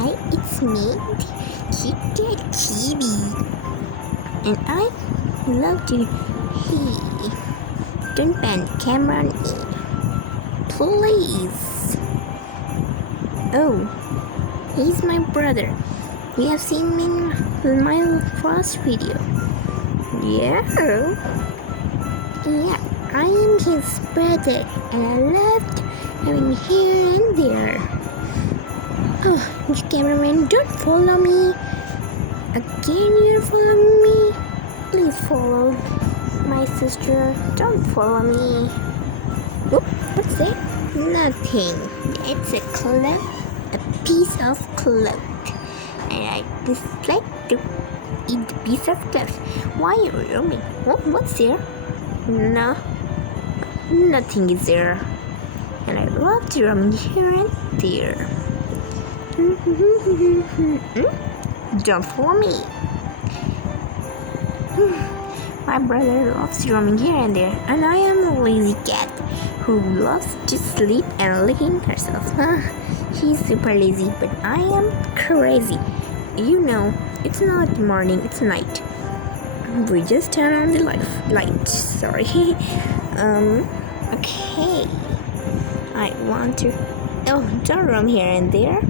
Hi, it's me, the chibi, and I love to. Hey, don't ban the camera on me, please. Oh, he's my brother. You have seen me in my first video. Yeah, I am his brother, and I loved having here and there. Oh, the cameraman, don't follow me. Again, you're following me. Please follow my sister. Don't follow me. Whoop, what's that? Nothing. It's a cloth, a piece of cloth. And I dislike to eat the piece of cloth. Why are you roaming? What's there? No, nothing is there. And I love to roam here and there. Don't follow me. My brother loves roaming here and there, and I am a lazy cat who loves to sleep and licking herself. She's super lazy, but I am crazy. You know, it's not morning, it's night. We just turn on the light. Sorry. Okay. I want to. Oh, don't roam here and there.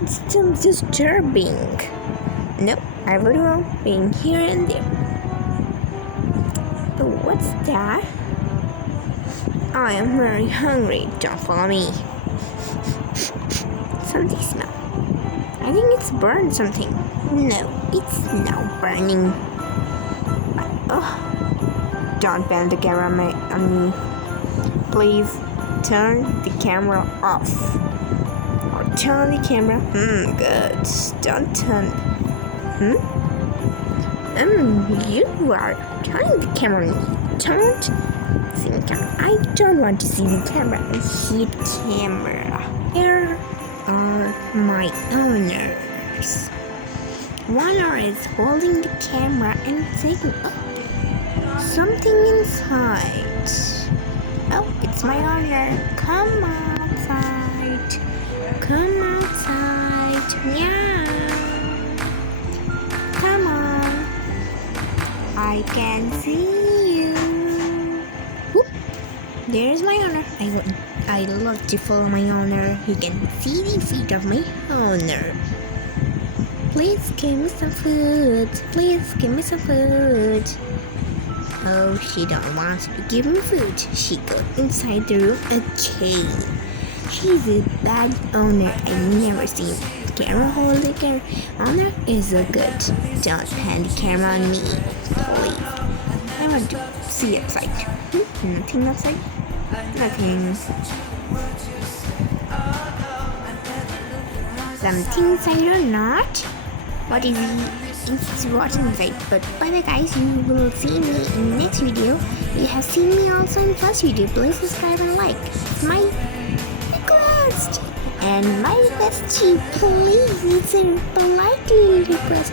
It's still disturbing. Nope, I will roam here and there. Oh, what's that? I am very hungry. Don't follow me. Something smell. I think it's burned something. No, it's not burning. Oh, don't ban the camera on me. Please turn the camera off. Or turn the camera. Good. Don't turn. You are turning the camera on me. Don't see the camera. I don't want to see the camera. I hate camera. Here are my owners. One is holding the camera and taking something inside. Oh, it's my owner. Come outside. Come outside. Yeah. Come on. I can see you. Whoop. There's my owner. I love to follow my owner. He can see the feet of my owner. Please give me some food. Please give me some food. Oh, she don't want to give me food. She got inside the room. Okay. She's a bad owner. I've never seen camera holding camera. Owner is a good. Don't hand the camera on me, please. I want to see outside. Nothing outside. Nothing. Something inside or not? What is it? It's what's inside. But by the guys, you will see me in the next video. You have seen me also in the first video. Please subscribe and like. It's my request. And my request to you, please, it's a politely request.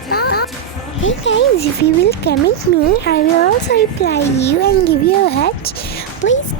Hey guys, if you will comment me, I will also reply you and give you a heart. Please